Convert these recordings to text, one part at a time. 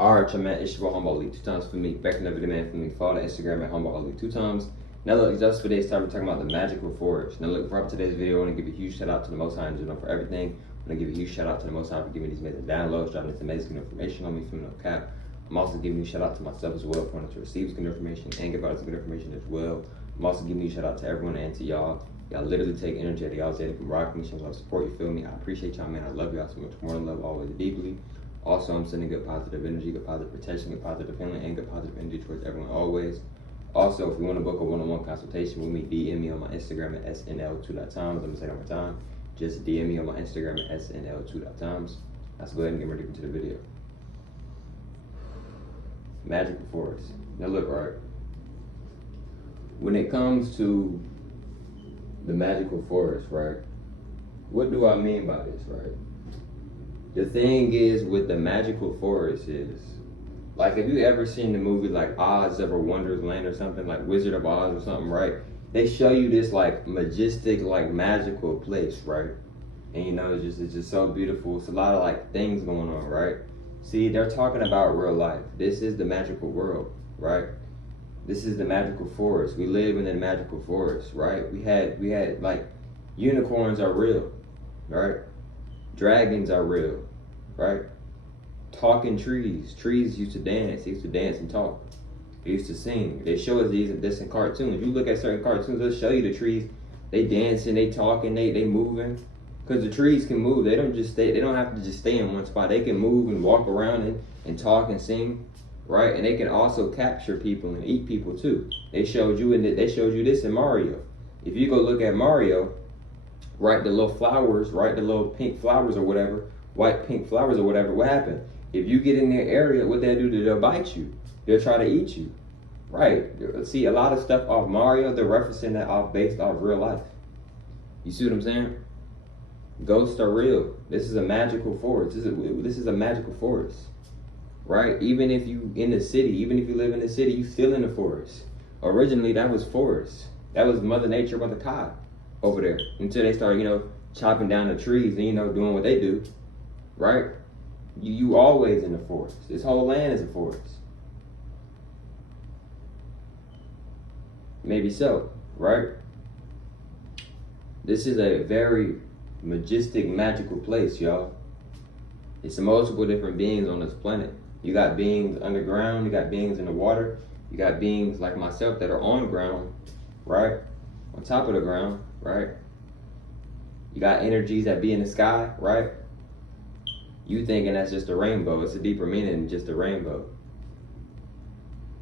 Alright, your man, it's your boy Humble Elite 2 times for me. Back another video, man, for me. Follow the Instagram at Humble Elite 2 times. Now look, just for today's time, we're talking about the magical forest. Now look, for today's video, I want to give a huge shout out to the Most High, for everything. I want to give a huge shout out to the Most High for giving me these amazing downloads, dropping this amazing information on me from no cap. I'm also giving you a shout out to myself as well for wanting to receive good information and give out this good information as well. I'm also giving you a shout out to everyone and to y'all. Y'all literally take energy out of y'all's day from rocking me, showing love, support, you feel me? I appreciate y'all, man. I love y'all so much more than love, always deeply. Also, I'm sending good positive energy, good positive protection, good positive feeling, and good positive energy towards everyone always. Also, if you want to book a one-on-one consultation with me, DM me on my Instagram at snl2.times. Let me say it one more time. Just DM me on my Instagram at snl2.times. Let's go ahead and get ready into the video. Magical forest. Now look, right? When it comes to the magical forest, right? What do I mean by this, right? The thing is with the magical forest is, like, have you ever seen the movie like Oz Ever Wonders Land or something, like Wizard of Oz or something, right? They show you this like majestic, like magical place, right? And you know, it's just so beautiful. It's a lot of like things going on, right? See, they're talking about real life. This is the magical world, right? This is the magical forest. We live in the magical forest, right? We had like unicorns are real, right? Dragons are real, right? Talking trees. Trees used to dance. They used to dance and talk. They used to sing. They show us this in cartoons. If you look at certain cartoons, they'll show you the trees. They dancing, they talking, they moving. Because the trees can move. They don't just stay. They don't have to just stay in one spot. They can move and walk around and talk and sing, right? And they can also capture people and eat people too. They showed you this in Mario. If you go look at Mario, right, the little flowers, right, the little pink flowers or whatever, white pink flowers or whatever, what happened? If you get in their area, what they'll do, they'll bite you. They'll try to eat you, right? See, a lot of stuff off Mario, they're referencing that based off real life. You see what I'm saying? Ghosts are real. This is a magical forest. This is a magical forest, right? Even if you in the city, even if you live in the city, you still in the forest. Originally, that was forest. That was Mother Nature, Mother God over there, until they started, chopping down the trees and, doing what they do, right? You always in the forest. This whole land is a forest. Maybe so, right? This is a very majestic, magical place, y'all. It's multiple different beings on this planet. You got beings underground, you got beings in the water, you got beings like myself that are on ground, right? On top of the ground, right? You got energies that be in the sky, right? You thinking that's just a rainbow. It's a deeper meaning than just a rainbow,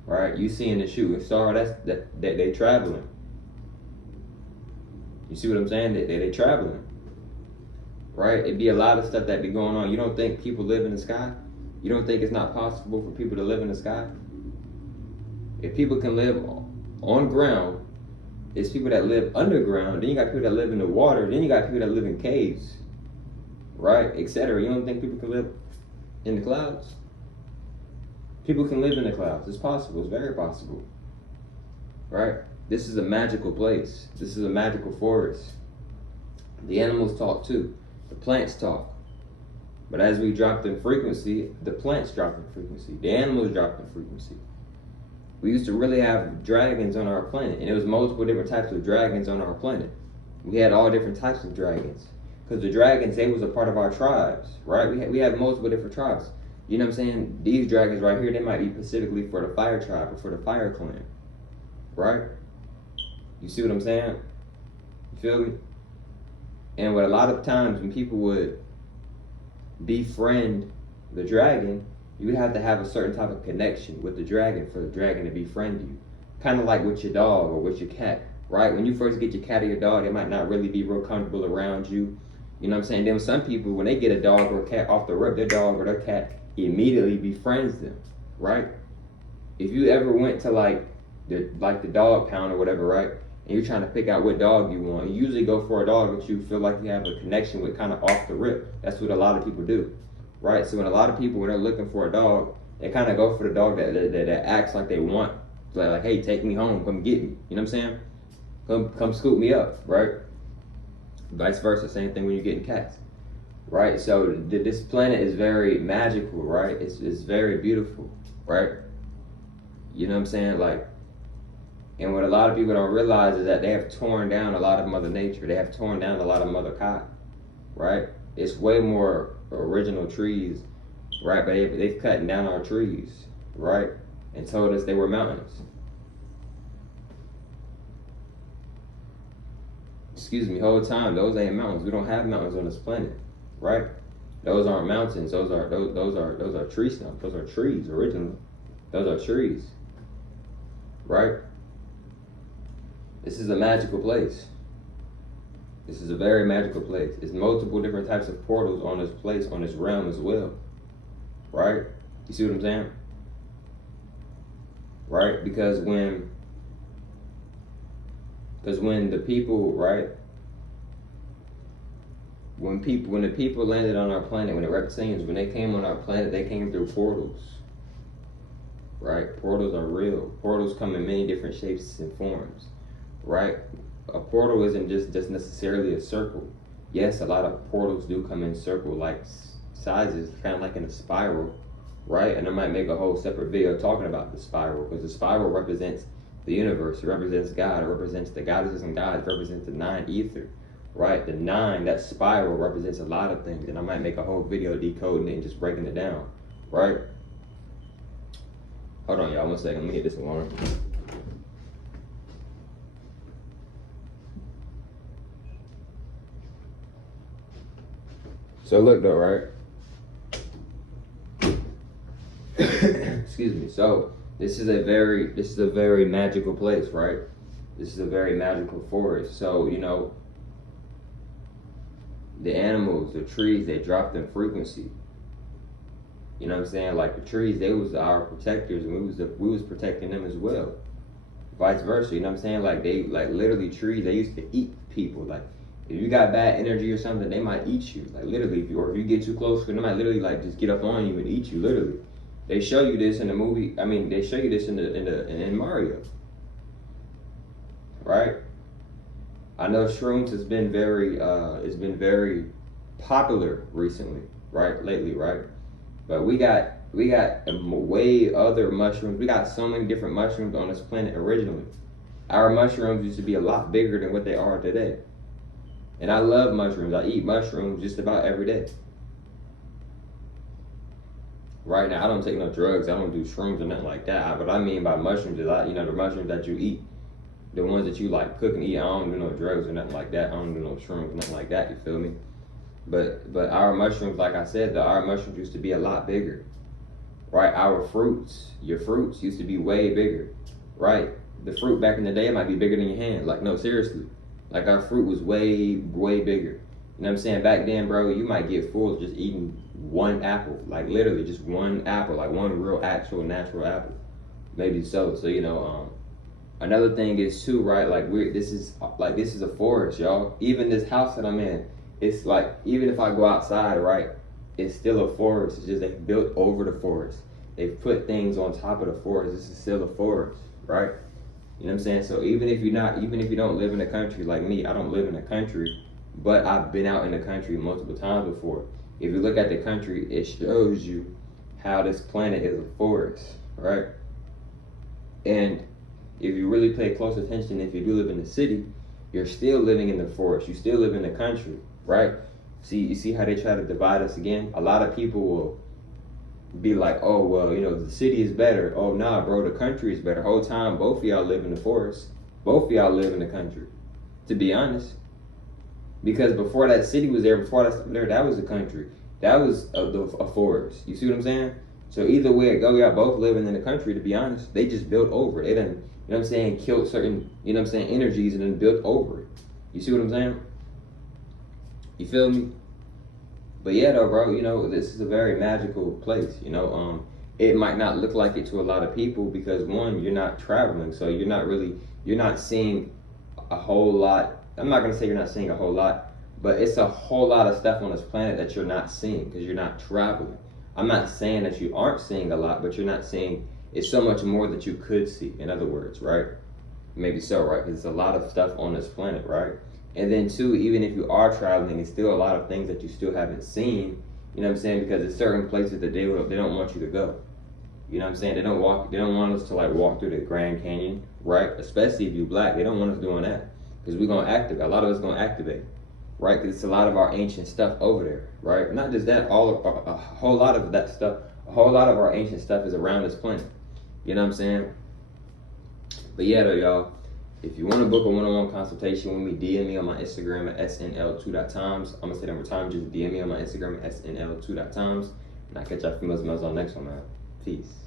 right? You seeing the shooting star, that they traveling. You see what I'm saying? They traveling, right? It'd be a lot of stuff that be going on. You don't think people live in the sky? You don't think it's not possible for people to live in the sky? If people can live on ground, it's people that live underground. Then you got people that live in the water. Then you got people that live in caves, right, etc. You don't think people can live in the clouds? People can live in the clouds. It's possible. It's very possible, right? This is a magical place. This is a magical forest. The animals talk too. The plants talk. But as we drop in frequency, the plants drop in frequency. The animals drop in frequency. We used to really have dragons on our planet, and it was multiple different types of dragons on our planet. We had all different types of dragons. Because the dragons, they was a part of our tribes, right? We have multiple different tribes. You know what I'm saying? These dragons right here, they might be specifically for the fire tribe or for the fire clan, right? You see what I'm saying? You feel me? And what a lot of times when people would befriend the dragon, you would have to have a certain type of connection with the dragon for the dragon to befriend you. Kind of like with your dog or with your cat, right? When you first get your cat or your dog, it might not really be real comfortable around you. You know what I'm saying? Then some people, when they get a dog or a cat off the rip, their dog or their cat immediately befriends them, right? If you ever went to like the dog pound or whatever, right? And you're trying to pick out what dog you want, you usually go for a dog that you feel like you have a connection with kind of off the rip. That's what a lot of people do, right? So when a lot of people, when they're looking for a dog, they kind of go for the dog that acts like they want. Like, hey, take me home, come get me. You know what I'm saying? Come scoop me up, right? Vice versa, same thing when you're getting cats. right? So this planet is very magical, right? It's very beautiful, right? You know what I'm saying? Like, and what a lot of people don't realize is that they have torn down a lot of Mother Nature. They have torn down a lot of Mother Kai, right? It's way more original trees, right? But they've cut down our trees, right? And told us they were mountains. Excuse me, whole time, those ain't mountains. We don't have mountains on this planet, right? Those aren't mountains. Those are tree stumps. Those are trees originally. Those are trees, right? This is a magical place. This is a very magical place. It's multiple different types of portals on this place, on this realm as well, right? You see what I'm saying? Right? Because when the people, right? When the people landed on our planet, when the reptilians, when they came on our planet, they came through portals. Right? Portals are real. Portals come in many different shapes and forms. Right? A portal isn't just necessarily a circle. Yes, a lot of portals do come in circle-like sizes, kind of like in a spiral, right? And I might make a whole separate video talking about the spiral, because the spiral represents the universe, it represents God, it represents the goddesses and gods, it represents the nine ether, right? The nine, that spiral represents a lot of things, and I might make a whole video decoding it and just breaking it down, right? Hold on, y'all, 1 second, let me hit this alarm. So look though, right? Excuse me. So this is a very magical place, right? This is a very magical forest. So, you know, the animals, the trees, they dropped in frequency. You know what I'm saying? Like the trees, they was our protectors, and we was protecting them as well. Vice versa, you know what I'm saying? Like literally trees, they used to eat people. Like if you got bad energy or something, they might eat you. Like literally, if you get too close to them, they might literally like just get up on you and eat you. Literally, they show you this in the movie. I mean, they show you this in Mario, right? I know shrooms has been very popular recently, right? Lately, right? But we got way other mushrooms. We got so many different mushrooms on this planet originally. Our mushrooms used to be a lot bigger than what they are today. And I love mushrooms. I eat mushrooms just about every day. Right now, I don't take no drugs. I don't do shrooms or nothing like that. What I mean by mushrooms is, the mushrooms that you eat. The ones that you like cook and eat. I don't do no drugs or nothing like that. I don't do no shrooms or nothing like that. You feel me? But our mushrooms, like I said, our mushrooms used to be a lot bigger. Right? Our fruits, your fruits used to be way bigger. Right? The fruit back in the day might be bigger than your hand. Like, no, seriously. Like our fruit was way, way bigger. You know what I'm saying? Back then, bro, you might get full just eating one apple. Like literally just one apple, like one real actual natural apple. Maybe so. So, you know, another thing is too, right? Like this is a forest, y'all. Even this house that I'm in, it's like, even if I go outside, right, it's still a forest. It's just they built over the forest. They've put things on top of the forest. This is still a forest, right? You know what I'm saying? So even if you don't live in the country like me, I don't live in the country, but I've been out in the country multiple times before. If you look at the country, it shows you how this planet is a forest, right? And if you really pay close attention, if you do live in the city, you're still living in the forest. You still live in the country, right? You see how they try to divide us again? A lot of people will be like, oh, well, you know, the city is better. Oh, nah, bro, the country is better. Whole time, both of y'all live in the forest. Both of y'all live in the country, to be honest. Because before that city was there, before that stuff there, that was the country. That was a forest. You see what I'm saying? So either way it go, y'all both living in the country, to be honest. They just built over it. They done, you know what I'm saying, killed certain, you know what I'm saying, energies and then built over it. You see what I'm saying? You feel me? But yeah, though, bro, you know, this is a very magical place, you know. It might not look like it to a lot of people because, one, you're not traveling, so you're not seeing a whole lot. I'm not going to say you're not seeing a whole lot, but it's a whole lot of stuff on this planet that you're not seeing because you're not traveling. I'm not saying that you aren't seeing a lot, but you're not seeing, it's so much more that you could see, in other words, right? Maybe so, right? Because there's a lot of stuff on this planet, right? And then two, even if you are traveling, it's still a lot of things that you still haven't seen. You know what I'm saying? Because there's certain places that they don't want you to go. You know what I'm saying? They don't want us to like walk through the Grand Canyon, right? Especially if you're black, they don't want us doing that because we're gonna activate. A lot of us gonna activate, right? Because it's a lot of our ancient stuff over there, right? Not just that, a whole lot of that stuff. A whole lot of our ancient stuff is around this planet. You know what I'm saying? But yeah, though, y'all. If you want to book a one-on-one consultation with me, DM me on my Instagram at snl2.times. I'm gonna say that one more time. Just DM me on my Instagram at snl2.times. And I'll catch y'all females on the next one, man. Peace.